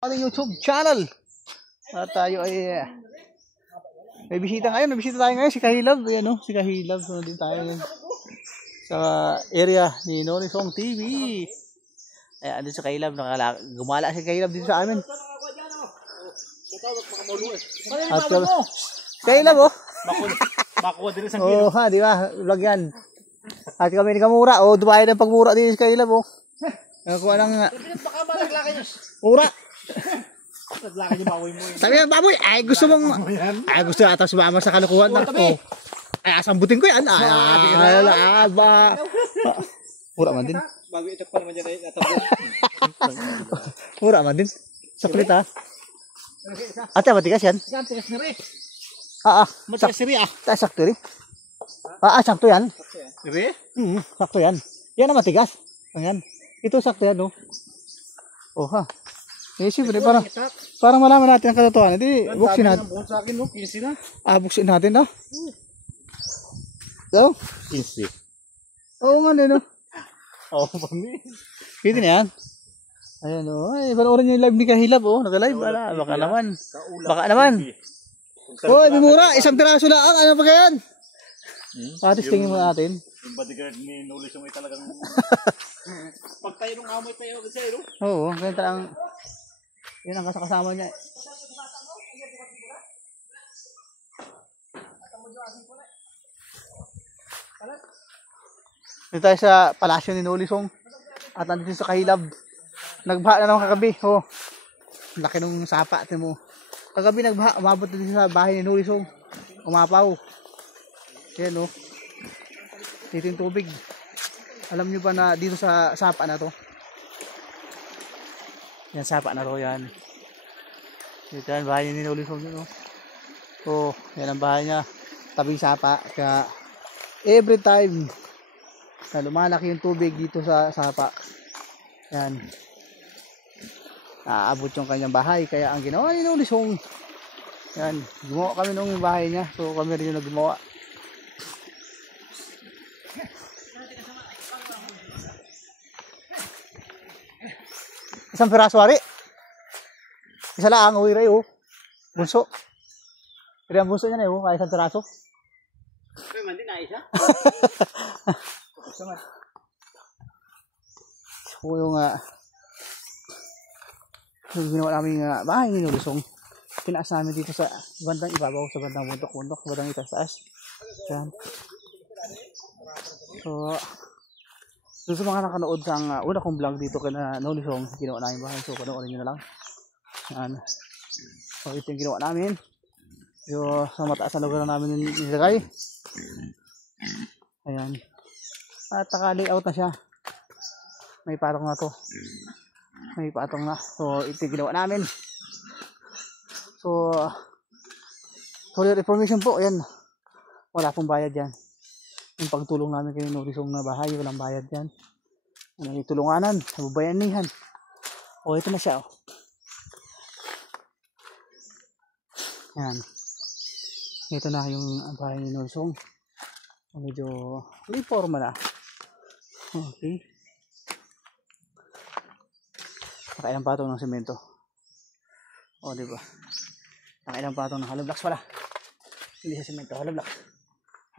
Ating YouTube channel. At tayo ay may bisita ngayon. May bisita tayo ngayon. Si Kahilab. Ayan, no? Si Kahilab. So, din tayo ngayon sa area ni Norisong TV. Ayan, andun si Kahilab. Gumala si Kahilab dito sa amin. At Kahilab, oh. Makuha din isang kilo. Oh, ha, di ba? Vlog yan. At kami ni Kamura. Oh, dumayan ng pagmura din si Kahilab, oh. Nakuha lang nga. Baka ba naglaki niyo? Mura. Naglaki niyo baboy mo. Sabi nga, baboy, ay gusto mong, ay gusto ata sumama sa kalukuhan na ko. Ay, asambutin ko yan. Mura man din. Bago ito pa naman dyan ay natabo. Mura man din. Saklit ha. Ate, matigas yan? Matigas na rin. Matigas na rin Sakto rin. Sakto yan. Rin? Sakto yan. Yan ang matigas. Ayan. Ito sakto yan, no? Oh, ha. Eh, siyempre, parang malaman natin ang katotohanan. Hindi, buksin natin. Bukan sa akin, no? 15 na. Buksin natin, no? So? 15. Oo nga, no? Oo, pami. Pwede na yan. Ayan, o. Ay, panoorin nyo yung live ni Kahilab, o. Naka-live. Baka naman. Baka naman. Hoy, bimura. Isang piraso lang. Ano pa yan? Tingin mo natin. Yung bodyguard ni Nulis yung may talagang... Pag tayo nung amoy tayo kasi, no? Oo, ganito lang. Yun ang kasama niya. Dito tayo sa palasyo ni Nolisong. At nandito sa Kahilab. Nagbaha na naman kagabi. Oh. Laki nung sapa. Mo. Kagabi nagbaha. Umabot na dito sa bahay ni Nolisong. Umapaw. Yan, oh. Dito yung tubig. Alam nyo ba na dito sa sapa na to? Yan, sapa na to, yan. Dito yan, bahay ni Nolisong yun, oh. So, yan ang bahay niya. Tabing sapa. Kaya, every time na lumalaki yung tubig dito sa sapa, yan, naaabot yung kanyang bahay. Kaya ang ginawa ni Nolisong, yan, gumawa kami ng bahay niya. So, kami rin yung naggumawa. Isang piraso, hari. Isa lang, uwi rin, oh. Bunso. Pero ang bunso niya na, oh. Kaya isang piraso. Pero mandi na isa. So, yung ginawa namin bahay ni Nolisong. Pinaas namin dito sa bandang ibabaw, sa bandang bundok-bundok, sa bandang itaas-taas. Yan. So, doon sa mga nakanood sa una kong vlog dito kay Nolisong, ginawa namin bahay. So, panoorin nyo na lang. Yan. So, ito yung ginawa namin. So, sa mataas na lugar namin nilagay. Ayan. At naka-layout na siya. May patong na to. May patong na. So, ito yung ginawa namin. So, for your information po, ayan. Wala pong bayad yan. Yung pagtulong namin kay Nolisong na bahay, walang bayad yan. Ano yung tulunganan, nababayanihan. O, ito na siya, oh. Yan. Ito na yung bahay ni Nolisong. Medyo reforma na. Okay. Nakailang patong ng semento. O, diba? Nakailang patong ng hollow blocks pala. Hindi sa semento, hollow blocks.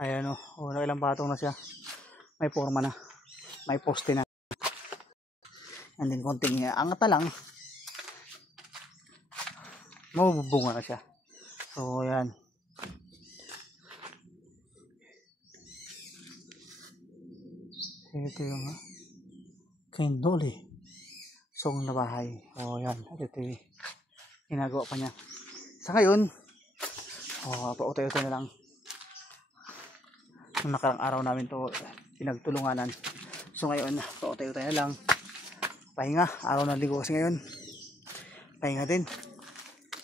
Ayan, o. Nakailang patong na siya. May forma na. May poste na. And then, konting angat na lang. Mabubunga na siya. So, ayan. Ito yung kay Nolisong na bahay. O, yan. Ito yung ginagawa pa niya. Sa ngayon, pautay-utay na lang. Nung nakarang araw namin to pinagtulunganan. So, ngayon, pautay-utay na lang. Pahinga. Araw ng linggo kasi ngayon. Pahinga din.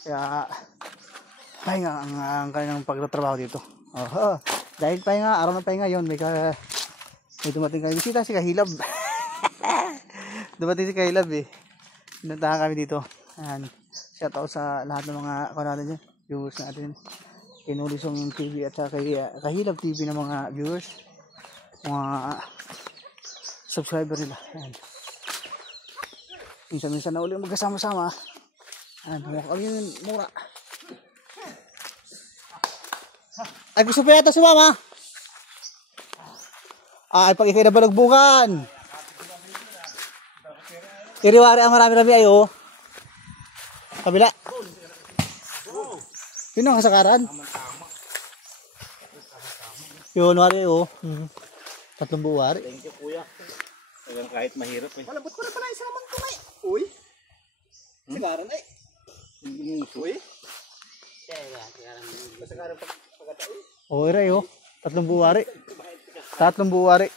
Kaya, pahinga ang kanilang pagtatrabaho dito. Dahil pahinga, araw ng pahinga yun. May dumating kami bisita, si Kahilab. Dumating si Kahilab, eh. Pinuntahan kami dito. Ayan. Shout out sa lahat ng mga natin dyan. Viewers natin. Kay Nolisong TV at saka kay Kahilab TV ng mga viewers. Mga subscriber nila. Ayan. Minsan-minsan na ulit magkasama-sama. Ano kami yun, mura. Ay, gusto pa yata si mama. Ay, pag ikay na balagbukan. Iriwari ang marami-rami ay, oh. Kabila. Yun ang kasakaran. Yun, wari, oh. 3 buwari. Thank you, kuya. Hanggang kahit mahirap eh. Wala, ba't ko na pala isa naman ito, ay? Uy. Sagaran, ay. Uy. Oo, iray, oh. 3 buwari. 3 buwari.